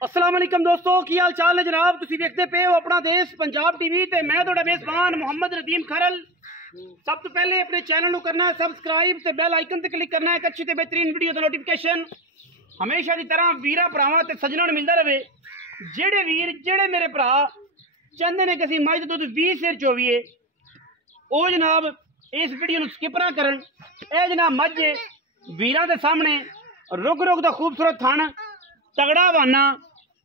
अस्सलाम वालेकुम दोस्तों, की हाल चाल है जनाब। तुसी देखते पे हो अपना देश पंजाब टीवी ते मैं तुहाडा मेज़बान मोहम्मद नदीम खरल। सब तो पहले अपने चैनल को करना है सबसक्राइब ते बेल आइकन ते क्लिक करना है। एक अच्छी ते बेहतरीन वीडियो दा नोटिफिकेशन हमेशा की तरह वीरा भरावां ते सज्जनां नूं मिलदा रहे। जेड़े वीर जेड़े मेरे भरा चाहते ने कि असीं मझ दा दुध 20 सिर चोवीए, ओ जनाब इस वीडियो नूं स्किप ना करन। ए जनाब मझ वीरां दे सामने रुक रुक दा खूबसूरत थण तगड़ा बाना।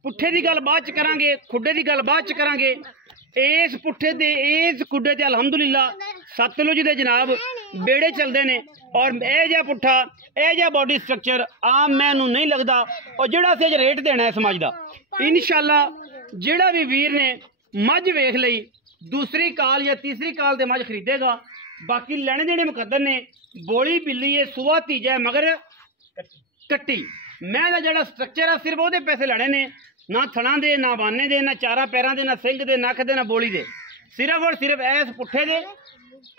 पुट्ठे की गल बाद च करांगे, खुडे की गल बाद च करांगे। इस पुट्ठे ते इस खुडे ते अलहमदुलिल्लाह सतलुज दे जनाब बेड़े चलते ने। और यह जहा पुट्ठा यह जहा बॉडी स्ट्रक्चर आम मैनू नहीं लगता। और जोड़ा अज रेट देना है समझ का इंशाअल्लाह जोड़ा भी वीर ने मझ वेख लई दूसरी काल या तीसरी काल ते मझ खरीदेगा। बाकी लेने देने मुकद्दर ने। बोली बिल्ली है, सुआ तीजा है, मगर कट्टी मैं का जोड़ा स्ट्रक्चर है सिर्फ वो पैसे लेने ने। ना थणा दे, ना बाने दे, ना चारा पैरों के, ना सिंग दे, नख दे, ना बोली दे। सिर्फ और सिर्फ ऐस पुट्ठे दे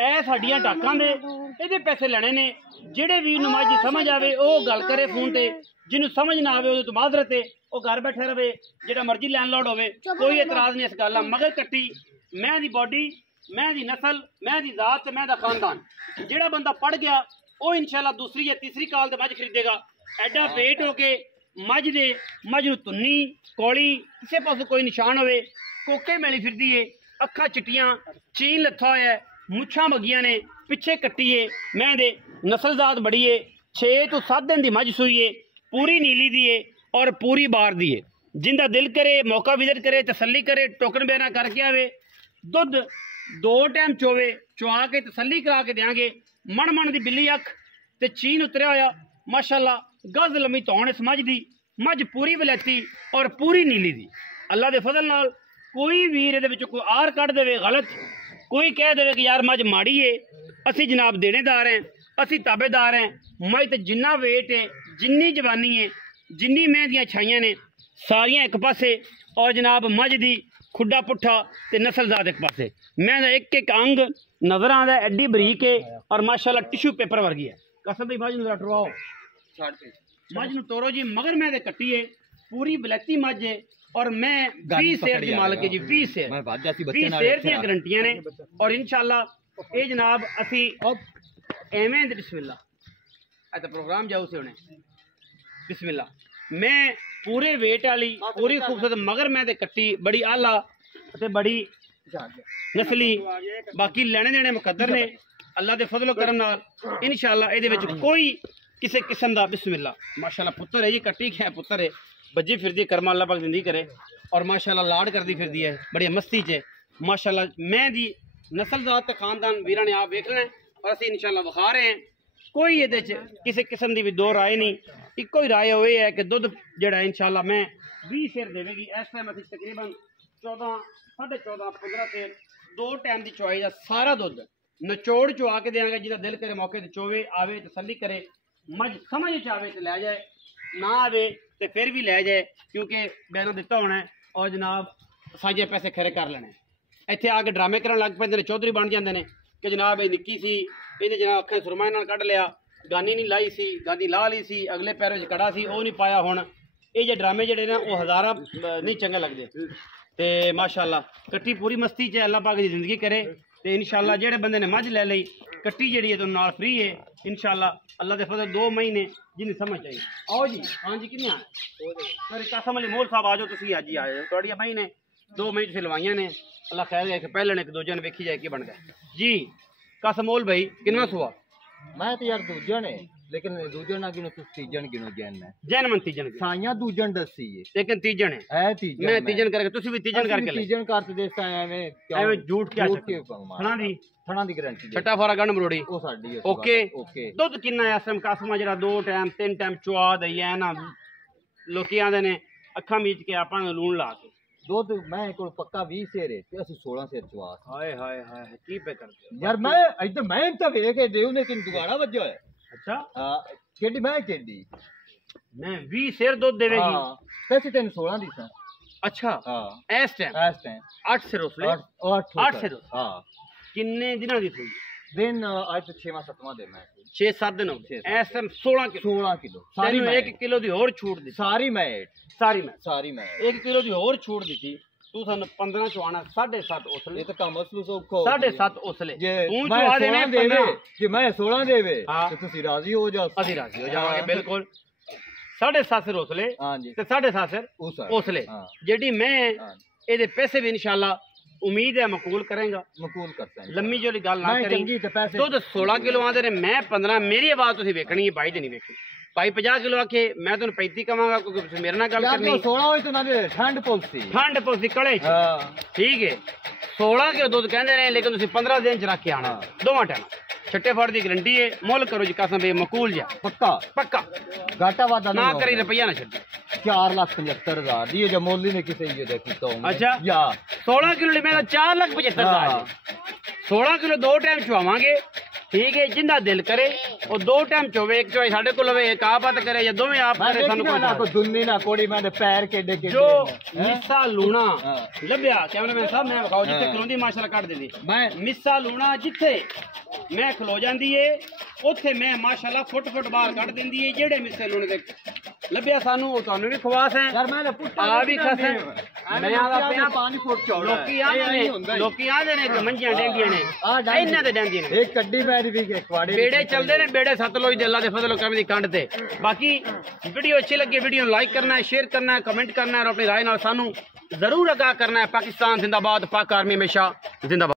ऐस हड्डियां टाकां दे ये पैसे लेने ने। जेड़े वीर नूं मझ समझ आवे वो गल करे फोन ते, जिन्हों समझ ना आवे तो माजरत है वो घर बैठे रहे। जेड़ा मर्जी लैंडलॉर्ड होवे कोई एतराज नहीं इस गल। मगर कट्टी मैं दी बॉडी, मैं दी नस्ल, मैं दी जात, मैं दा खानदान। जेड़ा बंदा पढ़ गया वो इंशाल्लाह दूसरी या तीसरी काल ते मझ खरीदेगा। एडा पेट हो के मझ दे मझ नूं तुन्नी कौली किसी पासों कोई निशान होवे, कोके मिली फिरदी है, अखा चिट्टियां, चीन लथा होया, मुछां मगियां ने, पिछे कट्टी है। मैं दे नस्लजात बड़ी है। 6 तो 7 दिन की मझ सूई है, पूरी नीली दी है और पूरी बार दी है। जिंदा दिल करे मौका विजिट करे, तसल्ली करे, टोकन बेना करके आवे, दुध 2 टाइम चोवे, चुआ के तसल्ली करा के देंगे। मन मन की बिल्ली अख ते चीन उतरिया होया माशाअल्लाह। गज लम्मी तौण इस मझ दी, मझ पूरी वलैती और पूरी नीली दी। अल्लाह के फजल नाल कोई वीर इहदे विचों कोई आर कढ़ देवे गलत, कोई कह देवे कि यार मझ माड़ी है, असी जनाब देनेदार हैं, असी ताबेदार हैं। मझ ते जिन्ना वेट है, जिन्नी जवानी है, जिन्नी मैं दियां छाइयां ने सारियां एक पासे, और जनाब मझ दी खुडा पुट्ठा ते नस्लजात एक पासे। मैं एक एक अंग नजर आंदा एड्डी बरीक है और माशाअल्लाह टिश्यू पेपर वर्गी है। कसम भी मझ नूं टरवाओ मझ नूं तोरो जी। मगर मैं ते कट्टी है पूरी बलैती मझ है और मैं 20 शेर की मालक है जी। 20 शेर 20 शेर दी गारंटियां ने। और इंशाअल्लाह ये जनाब असी एवें बिस्मिल्लाह तो प्रोग्राम जाऊ से होने बिस्मिल्लाह। मैं पूरे वेट वाली पूरी खूबसूरत मगर मैं ते कट्टी बड़ी आला ते बड़ी नस्ली। बाकी लेने देने मुकद्दर ने अल्लाह के फजलो करम नाल इंशाअल्लाह। इहदे विच कोई किसी किस्म का बिस्मिल्लाह माशाअल्लाह पुत्र है जी। कट्टी है पुत्र है, बज्जी फिरदी कर्मा अल्लाह पाक जिंदगी करे और माशाअल्लाह लाड करती फिरदी है बड़ी मस्ती च माशाअल्लाह। मैं दी नस्ल जात खानदान वीरां ने आप वेख लेना और असीं इंशाअल्लाह विखा रहे हैं। कोई ये किसी किस्म की भी दो राय नहीं, इको ही राय हुई है कि दुध जड़ा इंशाअल्लाह मैं 20 शेर देवेगी। इस टाइम असीं तकरीबन 14 साढ़े 14 15 शेर 2 टाइम की चुआई का सारा दुध नचोड़ चुआ के देंगे। जिसका दिल करे मौके से चोवे आवे तसल्ली करे, मझ समझ आवे तो लै जाए, ना आवे तो फिर भी लै जाए, क्योंकि बैनों दिता होना है और जनाब साझे पैसे खरे कर लेने। इत्थे आके ड्रामे करन लग पैंदे ने, चौधरी बन जाते हैं कि जनाब ये निक्की सी, इन्हें जनाब अखें सुरमाए नाल कढ़ लिया, गानी नहीं लाई सी, गानी ला ली सी, अगले पैरों च कड़ा सी वो नहीं पाया। हुण ये जे ड्रामे जड़े ना वो हज़ारा नहीं चंगे लगते। तो माशाअल्लाह कट्टी पूरी मस्ती च अल्लाह पाक की जिंदगी करे। तो इंशाअल्लाह जेड़े बंदे ने मझ ले ली कट्टी जी है तो नाल फ्री है इंशाअल्लाह। अल्लाह के फजल 2 महीने जिन्हें समझ आई। आओ जी, हाँ जी किन्ने सर कासम अली मोल साहब आ जाओ, तुम अज ही आए थोड़ी मही ने 2 मही तुम लवाइया ने। अल्लाह खैर है कि पहले ने एक दूजे ने वेखी जाए कि बन गया जी। कासमोल भाई किनवा सुआ? मैं तो यार दूजा ने, लेकिन दूजन ना गिनो, तीजन गिनो। जैन मन तीजन साइयां दूजन दसी है लेकिन तीजन है तीजन। मैं तीजन करके तुसी भी तीजन करके ले तीजन करते देता एवें झूठ क्या थणा दी गारंटी छट्टा फारा गंड मरोड़ी ओ साडी ओके। ओके दुध किन्ना है इस टाइम कासमा जरा 2 टाइम 3 टाइम चुआ दई है ना। लोकी आंदे ने अखा मीच के आपा लूण ला के दुध मैं को पक्का 20 शेर है ते असि 16 शेर चुआ। हाय हाय हाय की पे करते हो यार? मैं इधर मैं तो वेख के देव ने किन दुबारा वजो है। अच्छा हां केडी मैं केडी मैं 20 शेर दूध देवेगी। हां कैसे तेन 16 दी सा। अच्छा हां इस टाइम 8 शेर उसले 8 शेर। हां किन्ने दिना दी सुई? दिन आज तो 6वां-7वां दिन है 6-7 दिन हो गए ਇਸ ਟਾਈਮ 16 ਕਿਲੋ 16 किलो सारी ਤੈਨੂੰ मैं 1 ਕਿਲੋ ਦੀ ਹੋਰ ਛੂਟ ਦਿੱਤੀ सारी मैं ਸਾਰੀ ਮੈਂ 1 ਕਿਲੋ ਦੀ ਹੋਰ ਛੂਟ ਦਿੱਤੀ ਤੂੰ ਸਾਨੂੰ 15 ਚਵਾਣਾ 7.5 ਉਸਲੇ ये तो काम असलू सौखा 7.5 ਉਸਲੇ जे ਤੂੰ मैं ਚਵਾ 16 ਦੇਣੇ देवे 15 जे मैं 16 देवे हाँ। तो तुसी राजी हो जाओ ਅਸੀਂ ਰਾਜ਼ੀ ਹੋ ਜਾਵਾਂਗੇ ਬਿਲਕੁਲ 7.5 ਸਿਰ ਉਸਲੇ हां जी ਤੇ 7.5 ਸਿਰ ਉਸਲੇ हाँ ਜਿਹੜੀ ਮੈਂ हाँ ਇਹਦੇ ਪੈਸੇ ਵੀ ਇਨਸ਼ਾਅੱਲਾ ਉਮੀਦ ਹੈ ਮਕਬੂਲ ਕਰੇਗਾ मकबूल करते हैं ਲੰਮੀ ਜੋਲੀ ਗੱਲ ਨਾ मैं ਕਰੀ चंगी ते पैसे ਦੁੱਧ 16 ਕਿਲੋ ਆਂਦੇ ਨੇ ਮੈਂ 15 ਮੇਰੀ ਆਵਾਜ਼ ਤੁਸੀਂ ਵੇਖਣੀ ਹੈ ਭਾਈ ਦੀ ਨਹੀਂ ਵੇਖਣੀ ਭਾਈ 50 ਕਿਲੋ ਆਖੇ ਮੈਂ ਤੁਹਾਨੂੰ 35 ਕਵਾਂਗਾ ਕਿਉਂਕਿ ਤੁਸੀਂ ਮੇਰੇ ਨਾਲ ਗੱਲ यार ਕਰਨੀ 16 ਹੋਈ ਤਾਂ ਨਾਲੇ ਠੰਡ ਪੁਲਸੀ ਠੰਡ ਪੁਸਦੀ ਕਲੇ ਚ ਹਾਂ ਠੀਕ ਹੈ 16 ਕਿਲੋ ਦੁੱਧ ਕਹਿੰਦੇ ਨੇ ਲੇਕਿਨ ਤੁਸੀਂ 15 ਦਿਨ ਚ ਰੱਖ ਕੇ ਆਣਾ ਦੋਵਾਂ ਟਾਈਮ ਛੱਟੇ ਫੜ ਦੀ ਗਰੰਟੀ ਹੈ ਮੁੱਲ ਕਰੋ ਜੀ ਕਸਮ ਬੇ ਮਕੂਲ ਜਾ ਪੱਕਾ ਪੱਕਾ ਘਾਟਾ ਵਾਦਾ ਨਾ ਨਹੀਂ हाँ। ਕਰੀ ਰੁਪਈਆ ਨਾ ਛੱਡੀ 4,75,000 ਦੀ ਜੇ ਮੋਲੀ ਨੇ ਕਿਸੇ ਇਹ ਦੇ ਕੀਤਾ ਹੋਊਗਾ ਅੱਛਾ ਯਾ 16 ਕਿਲੋ ਲਈ ਮੈਂ 4,75,000 16 ਕਿਲੋ ਦੋ ਟਾਈਮ ਚਵਾਵਾਂਗੇ ਠੀਕ ਹੈ ਜਿੰਦਾ ਦਿਲ ਕਰੇ ਉਹ ਦੋ ਟਾਈਮ ਚੋਵੇ ਇੱਕ ਚੋਏ ਸਾਡੇ ਕੋਲ ਹੋਵੇ ਇੱਕ ਆਪਤ ਕਰੇ ਜਾਂ ਦੋਵੇਂ ਆਪ ਮੈਂ ਕਰੇ ਸਾਨੂੰ ਦੇਖਣਾ ਨਾ ਕੋਈ ਦੁੰਨੀ ਨਾ ਕੋੜੀ ਮੈਂ ਦੇ ਪੈਰ ਕਿੱਡੇ ਕਿੱਡੇ ਜੋ ਨੇ। ਮਿੱਸਾ ਲੂਣਾ ਹਾਂ। ਲੱਭਿਆ ਕੈਮਰਾਮੈਨ ਸਾਹਿਬ ਮੈਂ ਵਿਖਾਓ ਜਿੱਥੇ ਹਾਂ। ਖਲੋਂਦੀ ਮਾਸ਼ਾਅੱਲਾ ਕੱਢ ਦਿੰਦੀ ਮੈਂ ਮਿੱਸਾ ਲੂਣਾ ਜਿੱਥੇ ਮੈਂ ਖਲੋ ਜਾਂਦੀ ਏ ਉੱਥੇ ਮੈਂ ਮਾਸ਼ਾਅੱਲਾ ਫੁੱਟ ਬਾਹਰ ਕੱਢ ਦਿੰਦੀ ਏ ਜਿਹੜੇ ਮਿੱਸੇ ਲੂਣੇ ਦੇ ਲੱਭਿਆ ਸਾਨੂੰ ਉਹ ਤੁਹਾਨੂੰ ਵੀ ਖਵਾਸ ਹੈ ਯਾਰ ਮੈਂ ਪੁੱਟਾ ਆ ਵੀ ਖਸ ਹੈ ਮੈਂ ਆਦਾ ਪਿਆ ਪਾਣੀ ਫੁੱਟ ਚੌੜਾ ਲੋਕੀ ਆਦੇ ਨੇ ਕਿ ਮੰਝੀਆਂ ਡੈਂਦੀਆਂ ਨੇ ਇਹਨਾਂ ਤੇ ਡੈਂਦੀਆਂ ਨੇ ਇੱਕ ਕੱਡੀ ਪੈਰੀ ਵੀ ਕੇ ਖਵਾੜੇ ਬੇੜੇ ਚੱਲਦੇ ਨੇ ਬੇੜੇ ਸਤਲੁਜ ਦੇ ਅੱਲਾ ਦੇ ਫਜ਼ਲ ਕਰਮ ਦੀ ਕੰਡ ਤੇ ਬਾਕੀ ਵੀਡੀਓ ਅੱਛੀ ਲੱਗੇ ਵੀਡੀਓ ਨੂੰ ਲਾਈਕ ਕਰਨਾ ਹੈ ਸ਼ੇਅਰ ਕਰਨਾ ਹੈ ਕਮੈਂਟ ਕਰਨਾ ਹੈ और अपनी राय ਨਾਲ ਸਾਨੂੰ ਜ਼ਰੂਰ ਆਗਾਹ ਕਰਨਾ ਹੈ ਪਾਕਿस्तान जिंदाबाद पाक आर्मी हमेशा जिंदाबाद